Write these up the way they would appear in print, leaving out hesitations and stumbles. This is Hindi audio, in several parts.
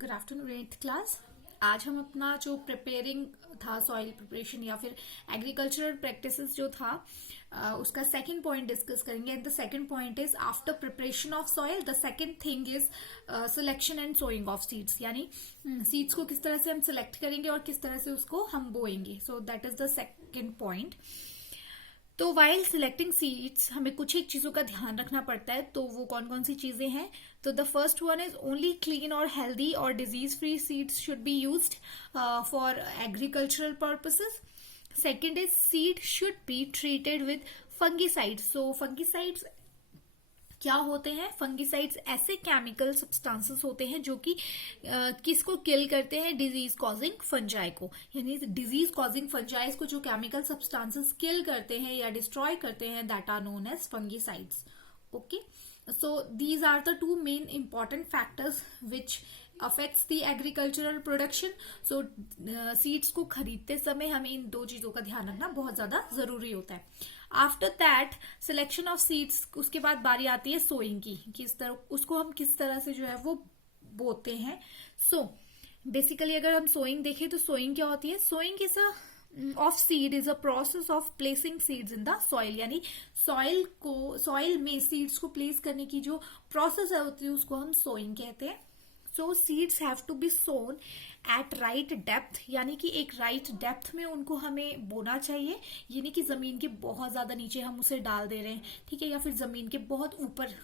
Good afternoon eighth class. आज हम अपना जो प्रिपेयरिंग था सॉइल प्रिपरेशन या फिर एग्रीकल्चरल प्रैक्टिसेस जो था उसका सेकंड पॉइंट डिस्कस करेंगे। And the second point is after preparation of soil the second thing is selection and sowing of seeds, यानी सीड्स को किस तरह से हम सिलेक्ट करेंगे और किस तरह से उसको हम बोएंगे। So that is the second point. तो वाइल सिलेक्टिंग सीड्स हमें कुछ एक चीजों का ध्यान रखना पड़ता है। तो वो कौन कौन सी चीजें हैं? तो the first one is only clean और हेल्दी और disease free seeds should be used for agricultural purposes. Second is seed should be treated with fungicides. So fungicides क्या होते हैं? फंगिसाइड्स ऐसे केमिकल सब्सटेंसेस होते हैं जो कि किसको किल करते हैं? डिजीज कॉजिंग फंजाई को, यानी डिजीज कॉजिंग फंजाइज को जो केमिकल सब्सटेंसेस किल करते हैं या डिस्ट्रॉय करते हैं, that are known as fungicides. Okay, so these are the two main important factors which affects the agricultural production. So seeds को खरीदते समय हमें इन दो चीजों का ध्यान रखना बहुत ज्यादा जरूरी होता है। After that selection of seeds, उसके बाद बारी आती है सोइंग की, किस तरह उसको हम किस तरह से जो है वो बोते हैं। सो बेसिकली अगर हम सोइंग देखें तो सोइंग क्या होती है? Sowing is of seed is a process of placing seeds in the soil, यानी सॉइल में सीड्स को प्लेस करने की जो प्रोसेस होती है उसको हम सोइंग कहते हैं। So seeds have to be sown at right depth, यानी कि एक राइट डेप्थ में उनको हमें बोना चाहिए। ये नहीं कि जमीन के बहुत ज्यादा नीचे हम उसे डाल दे रहे हैं, ठीक है, या फिर जमीन के बहुत ऊपर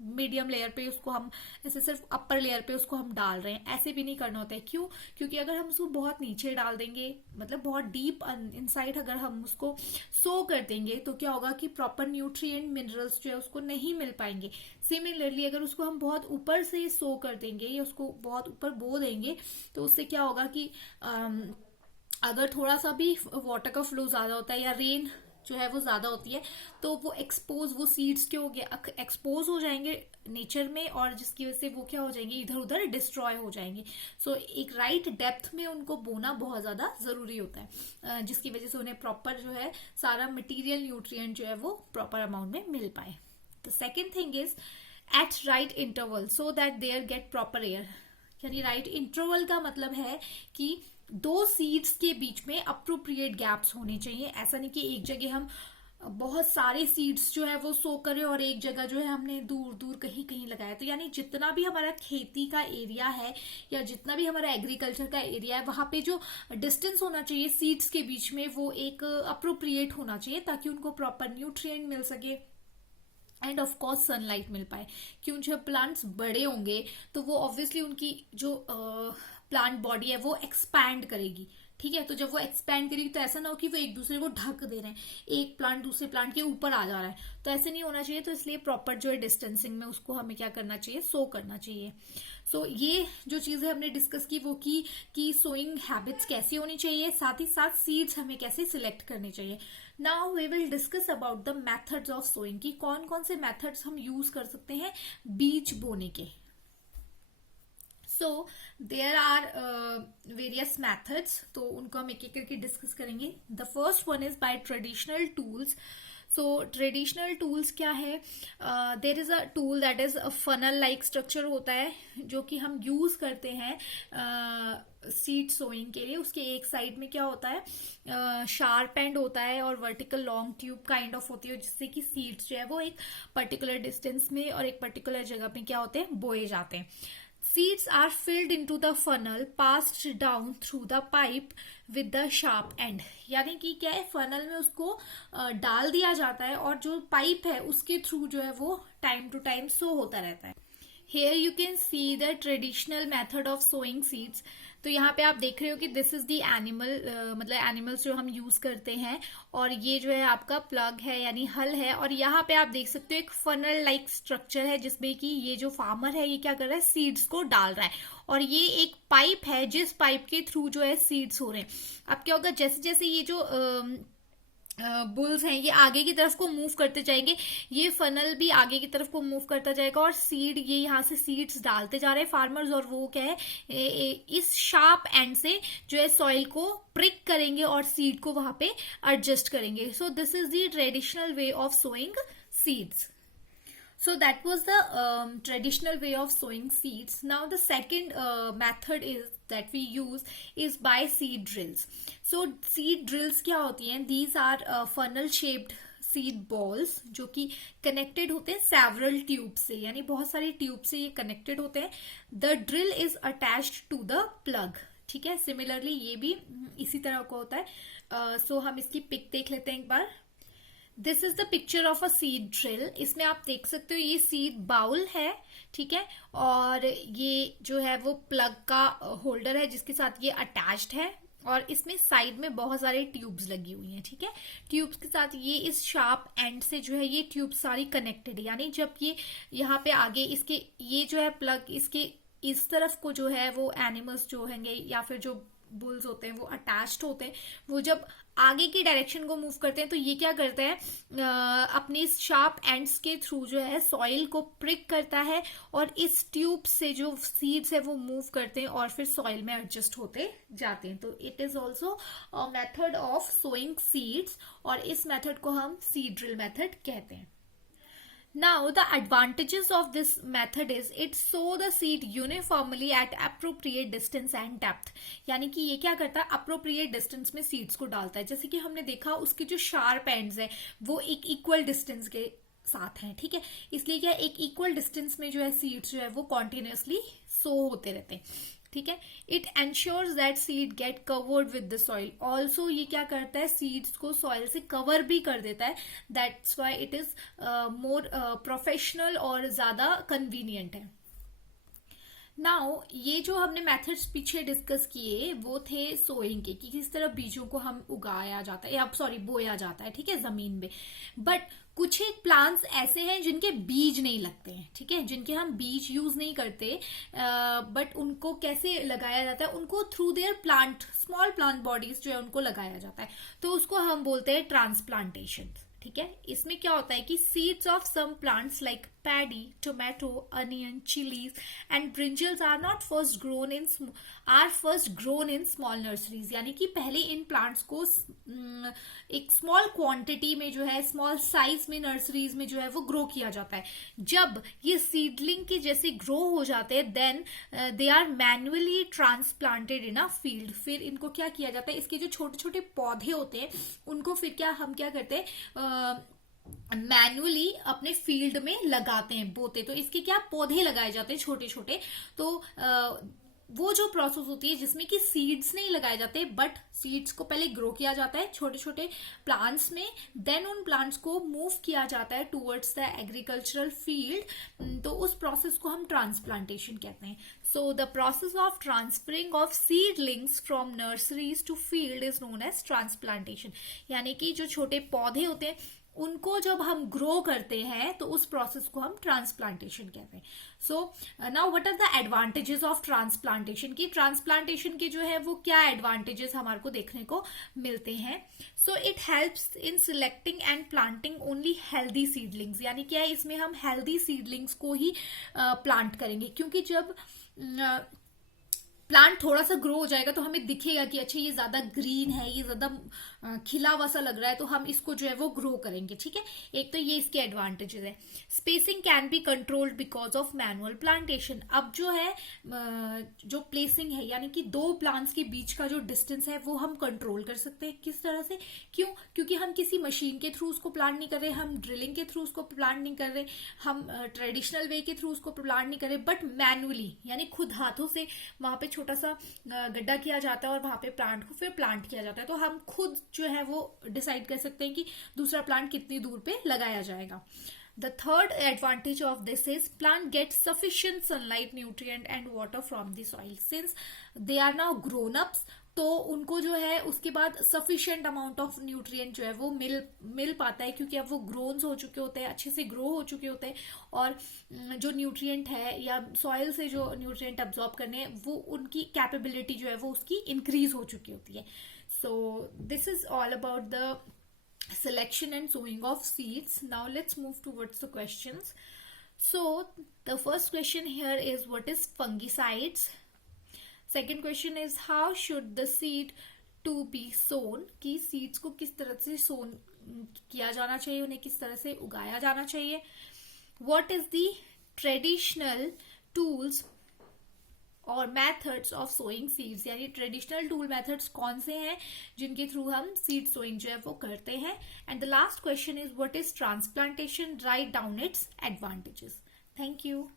मीडियम लेयर पे उसको हम ऐसे सिर्फ अपर लेयर पे उसको हम डाल रहे हैं, ऐसे भी नहीं करना होता है। क्यों? क्योंकि अगर हम उसको बहुत नीचे डाल देंगे, मतलब बहुत डीप इनसाइड अगर हम उसको सो कर देंगे, तो क्या होगा कि प्रॉपर न्यूट्रिएंट मिनरल्स जो है उसको नहीं मिल पाएंगे। सिमिलरली अगर उसको हम बहुत ऊपर से सो कर देंगे या उसको बहुत ऊपर बो देंगे, तो उससे क्या होगा कि अगर थोड़ा सा भी वाटर का फ्लो ज्यादा होता है या रेन जो है वो ज्यादा होती है, तो वो सीड्स के हो गया एक्सपोज हो जाएंगे नेचर में, और जिसकी वजह से वो क्या हो जाएंगे, इधर उधर डिस्ट्रॉय हो जाएंगे। सो एक राइट डेप्थ में उनको बोना बहुत ज्यादा जरूरी होता है, जिसकी वजह से उन्हें प्रॉपर जो है सारा मटेरियल न्यूट्रिएंट जो है वो प्रॉपर अमाउंट में मिल पाए। The second thing is at right interval so that there get proper air, यानी राइट इंटरवल का मतलब है कि दो सीड्स के बीच में अप्रोप्रिएट गैप्स होने चाहिए। ऐसा नहीं कि एक जगह हम बहुत सारे सीड्स जो है वो सो करें और एक जगह जो है हमने दूर दूर कहीं कहीं लगाया। तो यानी जितना भी हमारा खेती का एरिया है या जितना भी हमारा एग्रीकल्चर का एरिया है, वहां पे जो डिस्टेंस होना चाहिए सीड्स के बीच में वो एक अप्रोप्रिएट होना चाहिए, ताकि उनको प्रॉपर न्यूट्रिएंट मिल सके एंड ऑफ कोर्स सनलाइट मिल पाए। क्यों? जब प्लांट्स बड़े होंगे तो वो ऑब्वियसली उनकी जो प्लांट बॉडी है वो एक्सपैंड करेगी, ठीक है। तो जब वो एक्सपैंड करेगी तो ऐसा ना हो कि वो एक दूसरे को ढक दे रहे हैं, एक प्लांट दूसरे प्लांट के ऊपर आ जा रहा है, तो ऐसे नहीं होना चाहिए। तो इसलिए प्रॉपर जो है डिस्टेंसिंग में उसको हमें क्या करना चाहिए? सो करना चाहिए। सो ये जो चीजें हमने डिस्कस की वो की कि सोइंग हैबिट्स कैसी होनी चाहिए, साथ ही साथ सीड्स हमें कैसे सिलेक्ट करने चाहिए। Now we will discuss about the methods of sowing, की कौन कौन से मेथड्स हम यूज कर सकते हैं बीज बोने के। So there are various methods, तो उनको हम एक एक करके डिस्कस करेंगे। The first one is by traditional tools. So traditional tools क्या है? There is a tool that is a funnel like structure होता है जो कि हम यूज करते हैं सीड सोइंग के लिए। उसके एक साइड में क्या होता है? शार्प एंड होता है और vertical long tube kind of होती है, जिससे कि सीड्स जो है वो एक पर्टिकुलर डिस्टेंस में और एक पर्टिकुलर जगह पे क्या होते हैं? बोए जाते हैं। Seeds are filled into the funnel, passed down through the pipe with the sharp end. यानी कि क्या है? फनल में उसको डाल दिया जाता है और जो पाइप है उसके थ्रू जो है वो टाइम टू टाइम सो होता रहता है। Here you can see the traditional method of sowing seeds. तो यहाँ पे आप देख रहे हो कि दिस इज द एनिमल, मतलब एनिमल्स जो हम यूज करते हैं, और ये जो है आपका प्लग है यानी हल है, और यहाँ पे आप देख सकते हो एक फनल लाइक स्ट्रक्चर है जिसमें कि ये जो फार्मर है ये क्या कर रहा है? सीड्स को डाल रहा है, और ये एक पाइप है जिस पाइप के थ्रू जो है सीड्स हो रहे हैं। अब क्या होगा? जैसे जैसे ये जो बुल्स हैं ये आगे की तरफ को मूव करते जाएंगे, ये फनल भी आगे की तरफ को मूव करता जाएगा, और सीड ये यहाँ से सीड्स डालते जा रहे हैं फार्मर्स, और वो क्या है? इस शार्प एंड से जो है सॉइल को प्रिक करेंगे और सीड को वहां पे एडजस्ट करेंगे। So this is the traditional way of sowing seeds. So that was the traditional way of sowing seeds. Now the second method is that we use is by seed drills. So seed drills क्या होती हैं? These are funnel shaped seed balls जो कि कनेक्टेड होते हैं सेवरल ट्यूब से, यानी बहुत सारी ट्यूब से ये कनेक्टेड होते हैं. The drill is attached to the plug. ठीक है, सिमिलरली ये भी इसी तरह का होता है. सो हम इसकी पिक देख लेते हैं एक बार. This is the picture of a seed drill. इसमें आप देख सकते हो ये सीड बाउल है. ठीक है, और ये जो है वो प्लग का होल्डर है जिसके साथ ये अटैच्ड है, और इसमें साइड में बहुत सारे ट्यूब्स लगी हुई हैं. ठीक है, ट्यूब्स के साथ ये इस शार्प एंड से जो है ये ट्यूब सारी कनेक्टेड है, यानी जब ये यहाँ पे आगे इसके ये जो है प्लग इसके इस तरफ को जो है वो एनिमल्स जो हैंगे या फिर जो बुल्स होते हैं वो अटैच्ड होते हैं, वो जब आगे की डायरेक्शन को मूव करते हैं तो ये क्या करते हैं, अपनी शार्प एंड्स के थ्रू जो है सॉइल को प्रिक करता है और इस ट्यूब से जो सीड्स है वो मूव करते हैं और फिर सॉइल में एडजस्ट होते जाते हैं. तो it is also a method of sowing seeds, और इस मेथड को हम सीड ड्रिल मेथड कहते हैं. Now, the advantages of this method is it sow the seed uniformly at appropriate distance and depth. यानी कि ये क्या करता है, appropriate distance में seeds को डालता है. जैसे कि हमने देखा उसके जो sharp ends है वो एक equal distance के साथ हैं. ठीक है, इसलिए क्या एक equal distance में जो है seeds जो है वो continuously sow होते रहते हैं. ठीक है, it ensures that seed get covered with the soil. Also ये क्या करता है, सीड्स को सॉइल से कवर भी कर देता है. That's why it is more professional और ज्यादा कन्वीनियंट है. नाउ ये जो हमने मेथड्स पीछे डिस्कस किए वो थे सोइंग के, कि किस तरह बीजों को हम उगाया जाता है या सॉरी बोया जाता है. ठीक है, जमीन में. बट कुछ एक प्लांट्स ऐसे हैं जिनके बीज नहीं लगते हैं. ठीक है, जिनके हम बीज यूज नहीं करते, बट उनको कैसे लगाया जाता है, उनको through their plant small plant bodies जो है उनको लगाया जाता है. तो उसको हम बोलते हैं ट्रांसप्लांटेशन. ठीक है, इसमें क्या होता है कि seeds of some plants like paddy, tomato, onion, chilies and brinjals are first grown in small nurseries. यानी कि पहले इन प्लांट्स को एक स्मॉल क्वांटिटी में जो है स्मॉल साइज में नर्सरीज में जो है वो ग्रो किया जाता है. जब ये सीडलिंग के जैसे ग्रो हो जाते हैं then they are manually transplanted in a field. फिर इनको क्या किया जाता है, इसके जो छोटे छोटे पौधे होते हैं उनको फिर हम क्या करते हैं, मैन्युअली अपने फील्ड में लगाते हैं, बोते. तो इसके क्या पौधे लगाए जाते हैं छोटे छोटे. तो वो जो प्रोसेस होती है जिसमें कि सीड्स नहीं लगाए जाते बट सीड्स को पहले ग्रो किया जाता है छोटे छोटे प्लांट्स में, देन उन प्लांट्स को मूव किया जाता है टूवर्ड्स द एग्रीकल्चरल फील्ड. तो उस प्रोसेस को हम ट्रांसप्लांटेशन कहते हैं. So the process of transferring of seedlings from nurseries to field is known as transplantation. यानी कि जो छोटे पौधे होते हैं उनको जब हम ग्रो करते हैं तो उस प्रोसेस को हम ट्रांसप्लांटेशन कहते हैं. So now what are the advantages of transplantation. की ट्रांसप्लांटेशन के जो है वो क्या एडवांटेजेस हमारे को देखने को मिलते हैं. So it helps in selecting and planting only healthy seedlings. यानी क्या है, इसमें हम हेल्दी सीडलिंग्स को ही प्लांट करेंगे, क्योंकि जब प्लांट थोड़ा सा ग्रो हो जाएगा तो हमें दिखेगा कि अच्छा ये ज्यादा ग्रीन है, ये ज्यादा खिला हुआ सा लग रहा है, तो हम इसको जो है वो ग्रो करेंगे. ठीक है, एक तो ये इसके एडवांटेजेस है. Spacing can be controlled because of manual plantation. अब जो है जो प्लेसिंग है यानी कि दो प्लांट्स के बीच का जो डिस्टेंस है वो हम कंट्रोल कर सकते हैं. किस तरह से, क्यों, क्योंकि हम किसी मशीन के थ्रू उसको प्लांट नहीं कर रहे, हम ड्रिलिंग के थ्रू उसको प्लांट नहीं कर रहे, हम ट्रेडिशनल वे के थ्रू उसको प्लांट नहीं कर रहे, बट मैनुअली यानी खुद हाथों से वहां पे छोटा सा गड्ढा किया जाता है और वहां पे प्लांट को फिर प्लांट किया जाता है. तो हम खुद जो है वो डिसाइड कर सकते हैं कि दूसरा प्लांट कितनी दूर पे लगाया जाएगा. The third advantage of this is plant gets sufficient sunlight, nutrient and water from the soil. Since they are now grown ups, तो उनको जो है उसके बाद सफिशिएंट अमाउंट ऑफ न्यूट्रिएंट जो है वो मिल पाता है, क्योंकि अब वो ग्रोन्स हो चुके होते हैं, अच्छे से ग्रो हो चुके होते हैं, और जो न्यूट्रिएंट है या सॉइल से जो न्यूट्रिएंट अब्सॉर्ब करने हैं वो उनकी कैपेबिलिटी जो है वो उसकी इंक्रीज हो चुकी होती है. सो this is all about the selection and sowing of seeds. Now let's move towards the questions. So the first question here is what is fungicides? Second question is how should the seed to be sown? कि seeds को किस तरह से sown किया जाना चाहिए, उन्हें किस तरह से उगाया जाना चाहिए. What is the traditional tools और मेथड्स ऑफ सोइंग सीड्स, यानी ट्रेडिशनल टूल मेथड्स कौन से हैं जिनके थ्रू हम सीड सोइंग जो है वो करते हैं. And the last question is what is transplantation, write down its advantages. Thank you.